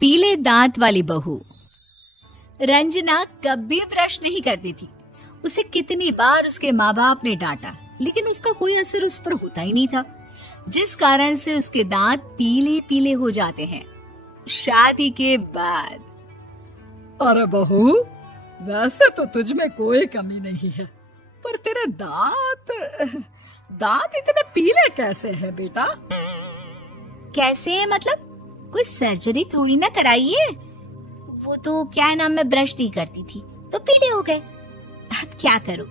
पीले दांत वाली बहू। रंजना कभी ब्रश नहीं करती थी। उसे कितनी बार उसके माँ बाप ने डांटा, लेकिन उसका कोई असर उस पर होता ही नहीं था, जिस कारण से उसके दांत पीले पीले हो जाते हैं। शादी के बाद। अरे बहू, वैसे तो तुझ में कोई कमी नहीं है, पर तेरे दांत इतने पीले कैसे हैं बेटा? कैसे मतलब? कोई सर्जरी थोड़ी ना कराइए। वो तो क्या नाम, मैं ब्रश नहीं करती थी तो पीले हो गए। अब क्या करूं?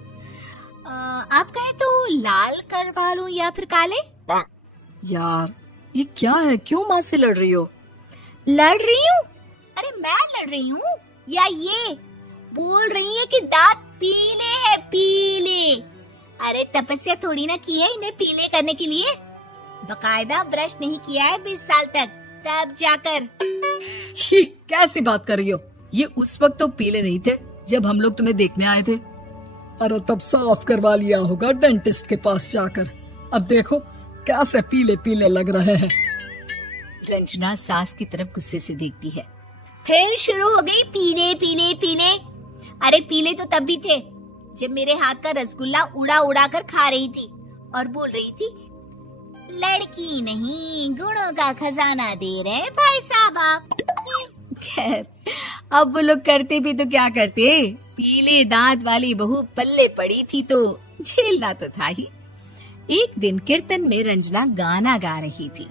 आप कहे तो लाल करवा लूं या फिर काले? यार ये क्या है, क्यों माँ से लड़ रही हो? लड़ रही हूँ? अरे मैं लड़ रही हूँ या ये बोल रही है कि दांत पीले हैं, पीले। अरे तपस्या थोड़ी ना की है इन्हें पीले करने के लिए। बकायदा ब्रश नहीं किया है 20 साल तक, तब जाकर। छी, कैसी बात कर रही हो? ये उस वक्त तो पीले नहीं थे जब हम लोग तुम्हें देखने आए थे। अरे तब साफ करवा लिया होगा डेंटिस्ट के पास जाकर। अब देखो कैसे पीले पीले लग रहे हैं। रंजना सास की तरफ गुस्से से देखती है। फिर शुरू हो गई पीले पीले पीले। अरे पीले तो तब भी थे जब मेरे हाथ का रसगुल्ला उड़ा उड़ा कर खा रही थी और बोल रही थी, लड़की नहीं गुणों का खजाना दे रहे भाई साहब आप। खैर, अब वो लोग करते भी तो क्या करते, पीले दांत वाली बहू पल्ले पड़ी थी तो झेलना तो था ही। एक दिन कीर्तन में रंजना गाना गा रही थी।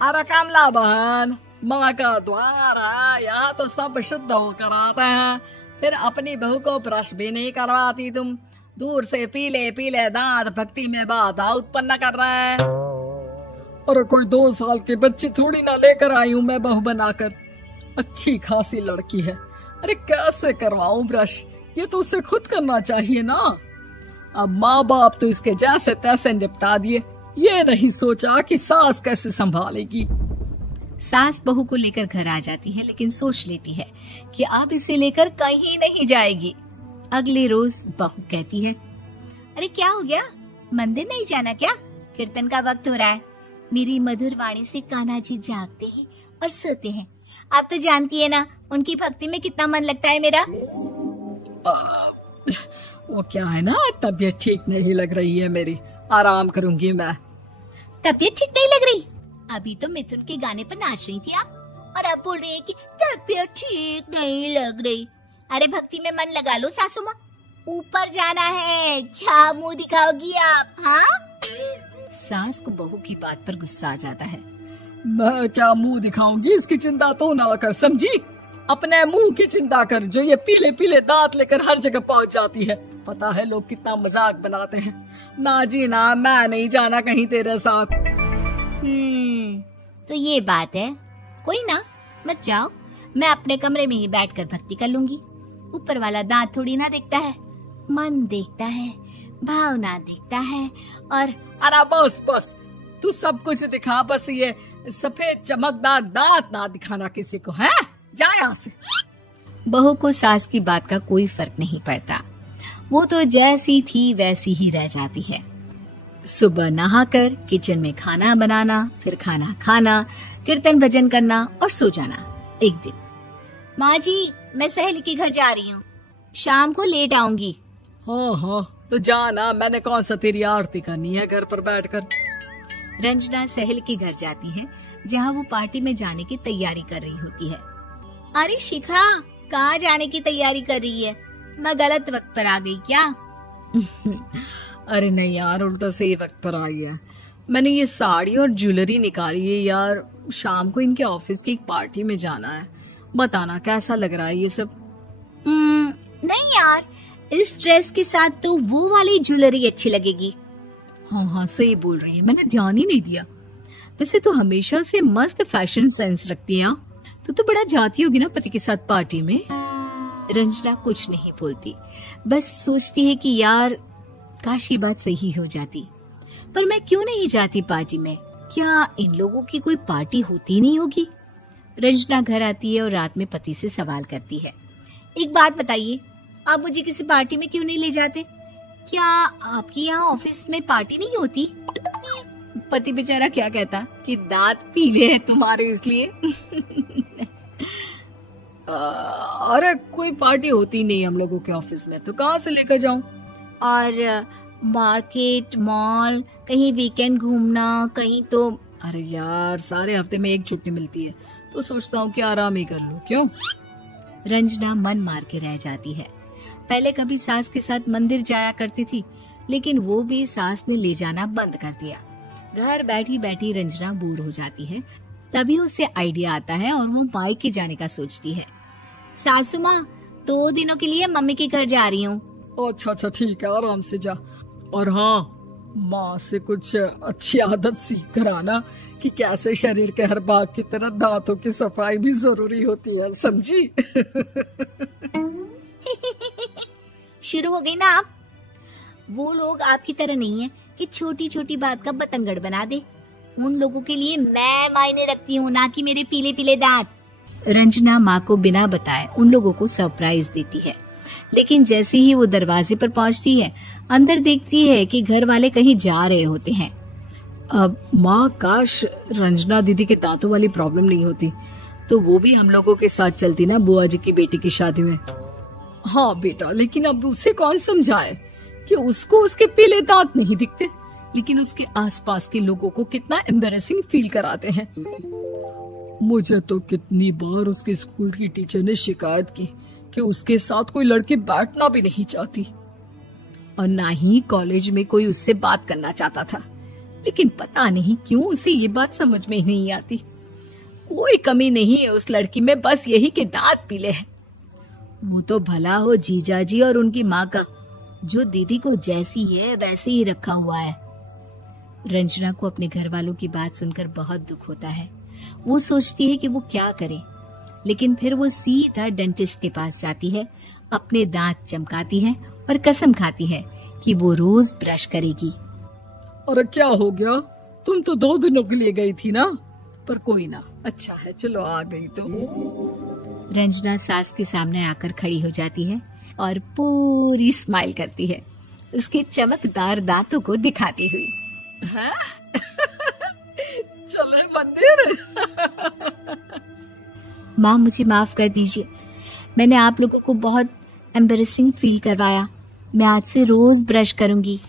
अरे कमला बहन, माँ का द्वार है, यहाँ तो सब शुद्ध होकर आते हैं, फिर अपनी बहू को ब्रश भी नहीं करवाती तुम। दूर से पीले पीले दांत भक्ति में बाधा उत्पन्न कर रहे हैं। और कोई 2 साल के बच्चे थोड़ी ना लेकर आई हूँ मैं बहू बनाकर। अच्छी खासी लड़की है, अरे कैसे करवाऊं ब्रश? ये तो उसे खुद करना चाहिए ना। अब माँ बाप तो इसके जैसे तैसे निपटा दिए, ये नहीं सोचा कि सास कैसे संभालेगी। सास बहू को लेकर घर आ जाती है, लेकिन सोच लेती है कि अब इसे लेकर कहीं नहीं जाएगी। अगले रोज बहू कहती है, अरे क्या हो गया, मंदिर नहीं जाना क्या? कीर्तन का वक्त हो रहा है। मेरी मधुर वाणी से कान्हा जी जागते हैं और सोते हैं। आप तो जानती है ना उनकी भक्ति में कितना मन लगता है मेरा। वो क्या है ना, तबीयत ठीक नहीं लग रही है मेरी, आराम करूंगी मैं। तबीयत ठीक नहीं लग रही? अभी तो मिथुन के गाने पर नाच रही थी आप, और अब बोल रही है कि तबीयत ठीक नहीं लग रही। अरे भक्ति में मन लगा लो सासू माँ, ऊपर जाना है, क्या मुंह दिखाओगी आप? हाँ? सास को बहू की बात पर गुस्सा आ जाता है। मैं क्या मुंह दिखाऊंगी, इसकी चिंता तो ना कर, समझी? अपने मुंह की चिंता कर, जो ये पीले पीले दांत लेकर हर जगह पहुंच जाती है। पता है लोग कितना मजाक बनाते हैं। ना जी ना, मैं नहीं जाना कहीं तेरे साथ। तो ये बात है। कोई ना, मत जाओ, मैं अपने कमरे में ही बैठकर भक्ति कर लूंगी। ऊपर वाला दांत थोड़ी ना देखता है, मन देखता है, भावना देखता है। और अरे बस बस, तू सब कुछ दिखा, बस ये सफेद चमकदार दांत ना दिखाना किसी को, है? जा यहाँ से। बहू को सास की बात का कोई फर्क नहीं पड़ता, वो तो जैसी थी वैसी ही रह जाती है। सुबह नहाकर किचन में खाना बनाना, फिर खाना खाना, कीर्तन भजन करना और सो जाना। एक दिन, माँ जी मैं सहेली के घर जा रही हूँ, शाम को लेट आऊंगी। हाँ, तो जाना, मैंने कौन सा तेरी आरती करनी है घर पर बैठकर। रंजना सहेली के घर जाती है, जहाँ वो पार्टी में जाने की तैयारी कर रही होती है। अरे शिखा, कहाँ जाने की तैयारी कर रही है? मैं गलत वक्त पर आ गई क्या? अरे नहीं यार, उल्टा सही वक्त पर आई है। मैंने ये साड़ी और ज्वेलरी निकाली है यार, शाम को इनके ऑफिस की एक पार्टी में जाना है। बताना कैसा लग रहा है ये सब? नहीं यार, इस ड्रेस के साथ तो वो वाली ज्वेलरी अच्छी लगेगी। हाँ, सही बोल रही है, मैंने ध्यान ही नहीं दिया। वैसे तो हमेशा से मस्त फैशन सेंस रखती है। तो बड़ा जाती होगी ना पति के साथ पार्टी में। रंजना कुछ नहीं बोलती, बस सोचती है कि यार काश ये बात सही हो जाती, पर मैं क्यों नहीं जाती पार्टी में? क्या इन लोगों की कोई पार्टी होती नहीं होगी? रंजना घर आती है और रात में पति से सवाल करती है, एक बात बताइए, आप मुझे किसी पार्टी में क्यों नहीं ले जाते? क्या आपके यहाँ ऑफिस में पार्टी नहीं होती? पति बेचारा क्या कहता कि दांत पीले हैं तुम्हारे इसलिए। अरे कोई पार्टी होती नहीं हम लोगों के ऑफिस में, तो कहाँ से लेकर जाऊं? और मार्केट, मॉल, कहीं वीकेंड घूमना, कहीं तो। अरे यार सारे हफ्ते में एक छुट्टी मिलती है, तो सोचता हूँ कि आराम ही कर लूं। क्यों? रंजना मन मार के रह जाती है। पहले कभी सास के साथ मंदिर जाया करती थी, लेकिन वो भी सास ने ले जाना बंद कर दिया। घर बैठी बैठी रंजना बोर हो जाती है। तभी उसे आइडिया आता है और वो मायके जाने का सोचती है। सासू माँ, 2 दिनों के लिए मम्मी के घर जा रही हूँ। अच्छा अच्छा ठीक है, आराम से जा। और हाँ, माँ से कुछ अच्छी आदत सीख कर आना कि कैसे शरीर के हर भाग की तरह दांतों की सफाई भी जरूरी होती है, समझी? शुरू हो गई ना आप। वो लोग आपकी तरह नहीं है कि छोटी छोटी बात का बतंगड़ बना दे। उन लोगों के लिए मैं मायने रखती हूँ, ना कि मेरे पीले पीले दांत। रंजना माँ को बिना बताए उन लोगों को सरप्राइज देती है, लेकिन जैसे ही वो दरवाजे पर पहुंचती है, अंदर देखती है कि घर वाले कहीं जा रहे होते हैं। अब माँ, काश रंजना दीदी के दांतों वाली प्रॉब्लम नहीं होती, तो वो भी हम लोगों के साथ चलती ना बुआ जी की बेटी की शादी में। हाँ बेटा, लेकिन अब उसे कौन समझाए कि उसको उसके पीले दांत नहीं दिखते, लेकिन उसके आसपास के लोगों को कितना एम्बैरेसिंग फील कराते हैं। मुझे तो कितनी बार उसके स्कूल की टीचर ने शिकायत की कि उसके साथ कोई लड़की बैठना भी नहीं चाहती, और ना ही कॉलेज में कोई उससे बात करना चाहता था। लेकिन पता नहीं क्यों उसे ये बात समझ में ही नहीं आती। कोई कमी नहीं है उस लड़की में, बस यही कि दांत पीले हैं। वो तो भला हो जीजा जी और उनकी माँ का, जो दीदी को जैसी है वैसे ही रखा हुआ है। रंजना को अपने घर वालों की बात सुनकर बहुत दुख होता है। वो सोचती है कि वो क्या करे, लेकिन फिर वो सीधा डेंटिस्ट के पास जाती है, अपने दांत चमकाती है और कसम खाती है कि वो रोज ब्रश करेगी। अरे क्या हो गया? तुम तो 2 दिनों के लिए गई थी ना, पर कोई ना, अच्छा है, चलो आ गई तो। रंजना सास के सामने आकर खड़ी हो जाती है और पूरी स्माइल करती है, उसके चमकदार दांतों को दिखाती हुई। है? चले मंदिर। माँ, मुझे माफ कर दीजिए, मैंने आप लोगों को बहुत एम्बैरेसिंग फील करवाया। मैं आज से रोज ब्रश करूंगी।